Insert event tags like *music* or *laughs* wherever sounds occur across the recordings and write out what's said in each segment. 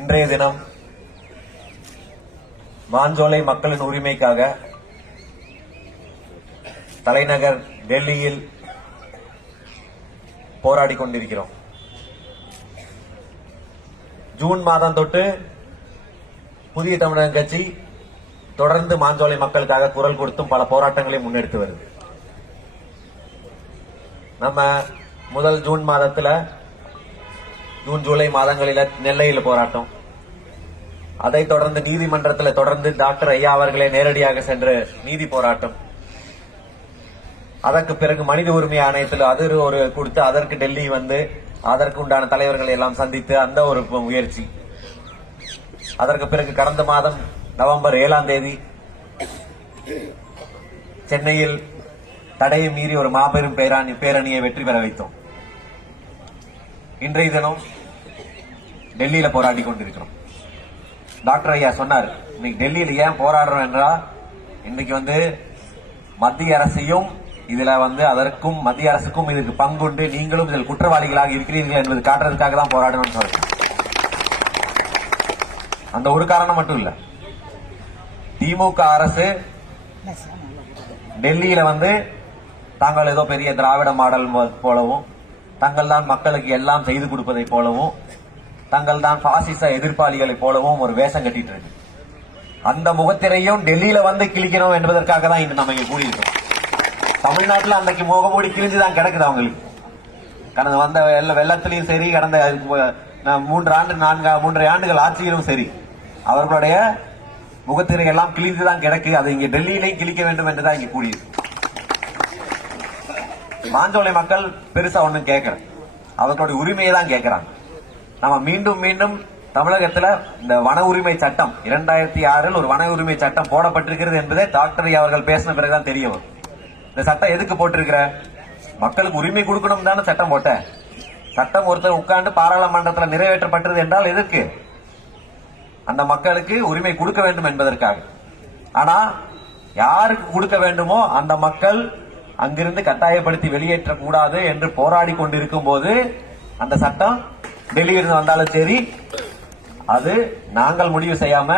இன்றைய தினம் மாஞ்சோலை மக்களின் உரிமைக்காக தலைநகர் டெல்லியில் போராடி கொண்டிருக்கிறோம். ஜூன் மாதம் தொட்டு புதிய தமிழக கட்சி தொடர்ந்து மாஞ்சோலை மக்களுக்காக குரல் கொடுத்தும் பல போராட்டங்களை முன்னெடுத்து வருது. நம்ம முதல் ஜூன் மாதத்தில் ஜூன் ஜூலை மாதங்களில நெல்லையில் போராட்டம். அதைத் தொடர்ந்து நீதிமன்றத்தில் தொடர்ந்து டாக்டர் ஐயா அவர்களே நேரடியாக சென்று நீதி போராட்டம். அதற்கு பிறகு மனித உரிமை ஆணையத்தில் அது ஒரு கொடுத்து அதற்கு டெல்லி வந்து அதற்கு உண்டான தலைவர்களை எல்லாம் சந்தித்து அந்த ஒரு முயற்சி. அதற்கு பிறகு கடந்த மாதம் நவம்பர் ஏழாம் தேதி சென்னையில் தடையை மீறி ஒரு மாபெரும் பேரணி பேரணியை வெற்றி பெற வைத்தோம். இன்றைய தினம் டெல்லியில போராடி கொண்டிருக்கிறோம். டாக்டர் ஐயா சொன்னார் இன்னைக்கு டெல்லியில ஏன் போராடுறோம் என்றால் இன்னைக்கு வந்து மத்திய அரசையும் இதுல வந்து அதற்கும் மத்திய அரசுக்கும் இதுக்கு பங்குண்டு நீங்களும் இதில் குற்றவாளிகளாக இருக்கிறீர்கள் என்பது காட்டுறதுக்காக தான் போராடணும்னு சொல்றேன். அந்த ஒரு காரணம் மட்டும் இல்ல. திமுக அரசு டெல்லியில வந்து தாங்கள் ஏதோ பெரிய திராவிட மாடல் போலவும் தங்கள் தான் மக்களுக்கு எல்லாம் செய்து கொடுப்பதை போலவும் தங்கள் தான் பாசிச எதிர்ப்பாளிகளை போலவும் ஒரு வேஷம் கட்டிட்டு இருக்கு அந்த முகத்திரையும் டெல்லியில வந்து கிழிக்கணும் என்பதற்காக தான் இன்று நம்ம இங்க கூடியிருக்கோம் தமிழ்நாட்டில் அன்னைக்கு முகமூடி கிழிஞ்சு தான் கிடக்குது அவங்களுக்கு. கடந்த வந்த வெள்ள வெள்ளத்திலையும் சரி கடந்த மூன்று ஆண்டு நான்கு மூன்றரை ஆண்டுகள் ஆட்சியிலும் சரி அவர்களுடைய முகத்திரை எல்லாம் கிழிந்துதான் கிடக்கு. அது இங்கே டெல்லியிலையும் கிழிக்க வேண்டும் என்று தான் இங்கே கூடியிருக்கு மாஞ்சோலை மக்கள் பெருசா ஒன்றும் கேட்கல அவர்களுடைய உரிமையை தான் கேட்கிறாங்க நம்ம மீண்டும் மீண்டும் தமிழகத்துல இந்த வன உரிமை சட்டம் இரண்டாயிரத்தி ஆறில் ஒரு வன உரிமை சட்டம் போடப்பட்டிருக்கிறது என்பதே டாக்டர் அவர்கள் பேசின பிறகுதான் தெரிய வரும். இந்த சட்டம் எதுக்கு போட்டிருக்கிற? மக்களுக்கு உரிமை கொடுக்கணும் தானே சட்டம் போட்ட. சட்டம் ஒருத்தர் உட்கார்ந்து பாராளுமன்றத்தில் நிறைவேற்றப்பட்டது என்றால் எதற்கு அந்த மக்களுக்கு உரிமை கொடுக்க வேண்டும் என்பதற்காக. ஆனா யாருக்கு கொடுக்க வேண்டுமோ அந்த மக்கள் அங்கிருந்து கட்டாயப்படுத்தி வெளியேற்றக்கூடாது என்று போராடி கொண்டிருக்கும் போது அந்த சட்டம் வெளியிருந்து வந்தாலும் சரி அது நாங்கள் முடிவு செய்யாம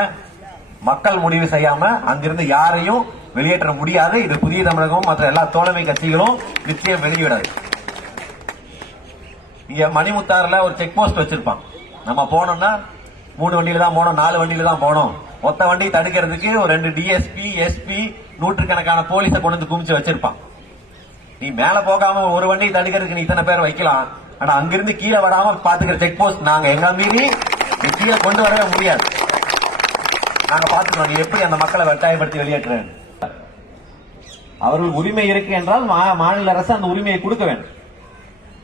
மக்கள் முடிவு செய்யாம அங்கிருந்து யாரையும் வெளியேற்ற முடியாது. இது புதிய தமிழகம் மற்ற எல்லா தோழமை கட்சிகளும் நிச்சயம் வெளியிடாது. இங்க மணிமுத்தாறுல ஒரு செக் போஸ்ட் வச்சிருப்பான். நம்ம போனோம்னா மூணு வண்டியில தான் போனோம் நாலு வண்டியில தான் போனோம். ஒத்த வண்டி தடுக்கிறதுக்கு ஒரு ரெண்டு டிஎஸ்பி எஸ்பி நூற்றுக்கணக்கான போலீஸை கொண்டு வந்து குமிச்சு வச்சிருப்பான். நீ மேல போகாம ஒரு வண்டி தடுக்கிறதுக்கு நீ இத்தனை பேர் வைக்கலாம். ஆனா அங்கிருந்து கீழே வராம பாத்துக்கிற செக் போஸ்ட் நாங்க எங்க மீறி நீ கீழே கொண்டு வரவே முடியாது. நாங்க பாத்துக்கிறோம். நீ எப்படி அந்த மக்களை கட்டாயப்படுத்தி வெளியேற்றுறேன் அவர்கள் உரிமை இருக்கு என்றால் மாநில அரசு அந்த உரிமையை கொடுக்க வேண்டும்.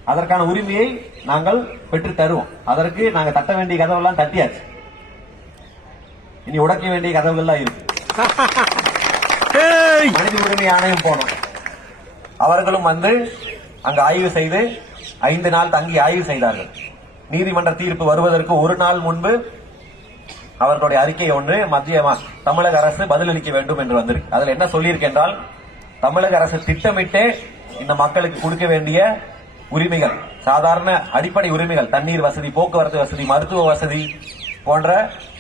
அதற்கான உரிமையை நாங்கள் பெற்று தருவோம். அதற்கு நாங்க தட்ட வேண்டிய கதவெல்லாம் தட்டியாச்சு. இனி உடைக்க வேண்டிய கதவுகள்லாம் இருக்கு. *laughs* மனித உரிமை ஆணையம் போனோம். அவர்களும் வந்து அங்கு ஆய்வு செய்து ஐந்து நாள் தங்கி ஆய்வு செய்தார்கள். நீதிமன்ற தீர்ப்பு வருவதற்கு ஒரு நாள் முன்பு அவர்களுடைய அறிக்கை ஒன்று மத்திய தமிழக அரசு பதிலளிக்க வேண்டும் என்று வந்திருக்கு. அதில் என்ன சொல்லியிருக்கென்றால் தமிழக அரசு திட்டமிட்டே இந்த மக்களுக்கு கொடுக்க வேண்டிய உரிமைகள் சாதாரண அடிப்படை உரிமைகள் தண்ணீர் வசதி போக்குவரத்து வசதி மருத்துவ வசதி போன்ற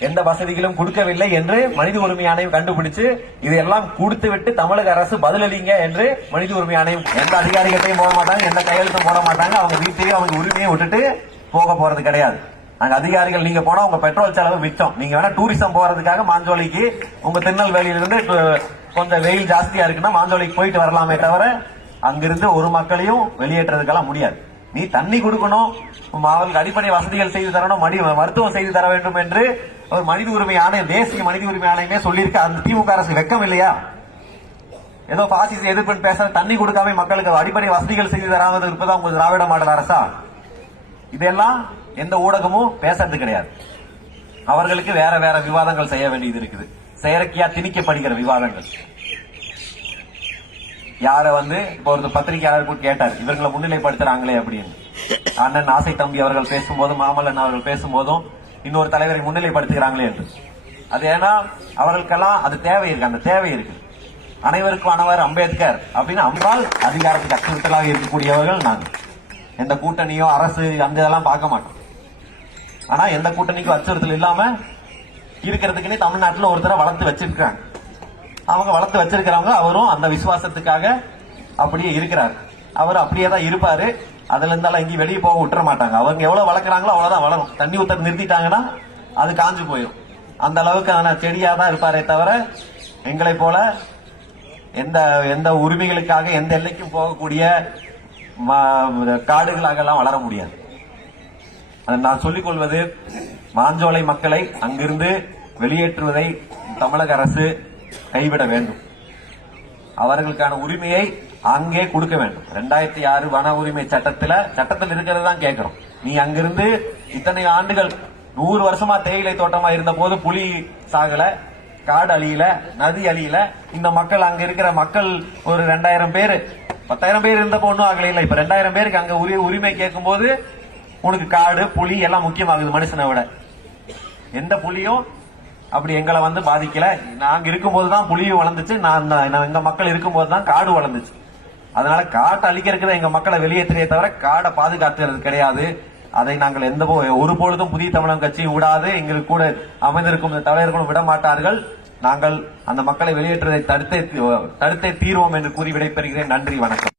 எந்த வசதிகளும் கொடுக்கவில்லை என்று மனித உரிமை ஆணையம் கண்டுபிடிச்சு இதையெல்லாம் கொடுத்து விட்டு தமிழக அரசு பதிலளிங்க என்று மனித உரிமை ஆணையம் எந்த அதிகாரிகத்தையும் போட மாட்டாங்க எந்த கையெழுத்தும் போட மாட்டாங்க. அவங்க வீட்டையும் அவங்க உரிமையை விட்டுட்டு போக போறது கிடையாது. அங்க அதிகாரிகள் நீங்க போனா உங்க பெட்ரோல் செலவு மிச்சம். நீங்க வேணா டூரிசம் போறதுக்காக மாஞ்சோலிக்கு உங்க திருநெல்வேலியிலிருந்து கொஞ்சம் வெயில் ஜாஸ்தியா இருக்குன்னா மாஞ்சோலிக்கு போயிட்டு வரலாமே தவிர அங்கிருந்து ஒரு மக்களையும் வெளியேற்றதுக்கெல்லாம் முடியாது. நீ தண்ணி கொடுக்கணும் உம் அவர்களுக்கு அடிப்படை வசதிகள் செய்து தரணும் மடி மருத்துவம் செய்து தர வேண்டும் என்று ஒரு மனித உரிமை ஆணையம் தேசிய மனித உரிமை ஆணையமே சொல்லியிருக்க. அந்த திமுக அரசு வெக்கம் இல்லையா? ஏதோ பாசிச எதிர்ப்பு பேச தண்ணி கொடுக்காம மக்களுக்கு அடிப்படை வசதிகள் செய்து தராமல் இருப்பதா உங்க திராவிட மாடல் அரசா? இதெல்லாம் எந்த ஊடகமும் பேசுறது கிடையாது. அவர்களுக்கு வேற வேற விவாதங்கள் செய்ய வேண்டியது இருக்குது. செயற்கையா திணிக்கப்படுகிற விவாதங்கள். யார வந்து இப்ப ஒரு பத்திரிகையாளர் கூட கேட்டார் இவர்களை முன்னிலைப்படுத்துறாங்களே அப்படின்னு. அண்ணன் ஆசை தம்பி அவர்கள் பேசும்போதும் மாமல்லன் அவர்கள் பேசும்போதும் இன்னொரு தலைவரை முன்னிலைப்படுத்துகிறாங்களே என்று. அது ஏன்னா அவர்களுக்கெல்லாம் அது தேவை இருக்கு அந்த தேவை இருக்கு. அனைவருக்கும் அனவர் அம்பேத்கர் அப்படின்னு அம்பால் அதிகாரத்துக்கு அச்சுறுத்தலாக இருக்கக்கூடியவர்கள் நாங்கள். எந்த கூட்டணியோ அரசு அந்த இதெல்லாம் பார்க்க மாட்டோம். ஆனா எந்த கூட்டணிக்கும் அச்சுறுத்தல் இல்லாம இருக்கிறதுக்குன்னே தமிழ்நாட்டில் ஒருத்தரை வளர்த்து வச்சிருக்காங்க அவங்க வளர்த்து வச்சிருக்கிறவங்க அவரும் அந்த விசுவாசத்துக்காக அப்படியே இருக்கிறார். அவர் அப்படியே தான் இருப்பாரு. அதுல இருந்தாலும் எங்கேயும் வெளியே போக விட்டுற மாட்டாங்க அவங்க எவ்வளவு வளர்க்குறாங்களோ அவ்வளவுதான் வளரும். தண்ணி ஊத்த நிறுத்திட்டாங்கன்னா அது காஞ்சு போயிடும் அந்த அளவுக்கான செடியா தான் இருப்பாரே தவிர எங்களை போல எந்த எந்த உரிமைகளுக்காக எந்த எல்லைக்கும் போகக்கூடிய காடுகளாக காடுகளாகலாம் வளர முடியாது. அதை நான் சொல்லிக் கொள்வது மாஞ்சோலை மக்களை அங்கிருந்து வெளியேற்றுவதை தமிழக அரசு கைவிட வேண்டும். அவர்களுக்கான உரிமையை அங்கே கொடுக்க வேண்டும். ரெண்டாயிரத்தி ஆறு வன உரிமை சட்டத்துல சட்டத்தில் இருக்கிறது தான் கேட்கிறோம். நீ அங்கிருந்து இத்தனை ஆண்டுகள் நூறு வருஷமா தேயிலை தோட்டமா இருந்த போது புலி சாகல காடு அழியல நதி அழியல இந்த மக்கள் அங்க இருக்கிற மக்கள் ஒரு ரெண்டாயிரம் பேர் பத்தாயிரம் பேர் இருந்தப்போ ஒன்றும் ஆகல இல்ல. இப்ப ரெண்டாயிரம் பேருக்கு அங்க உரி உரிமை கேட்கும் போது உனக்கு காடு புலி எல்லாம் முக்கியமாகுது மனுஷனை விட. எந்த புலியும் அப்படி எங்களை வந்து பாதிக்கல. நாங்க இருக்கும்போது தான் புலியும் வளர்ந்துச்சு. நான் நான் எங்க மக்கள் இருக்கும்போது தான் காடு வளர்ந்துச்சு. அதனால காட்டை அழிக்கிறதுக்கு எங்க மக்களை வெளியேற்றினே தவிர காடை பாதுகாத்துறது கிடையாது. அதை நாங்கள் எந்த ஒரு பொழுதும் புதிய தமிழகம் கட்சி விடாது. எங்களுக்கு கூட அமைந்திருக்கும் இந்த தலைவர்களும் விட மாட்டார்கள். நாங்கள் அந்த மக்களை வெளியேற்றுவதை தடுத்தே தடுத்தே தீர்வோம் என்று கூறி விடைபெறுகிறேன். நன்றி வணக்கம்.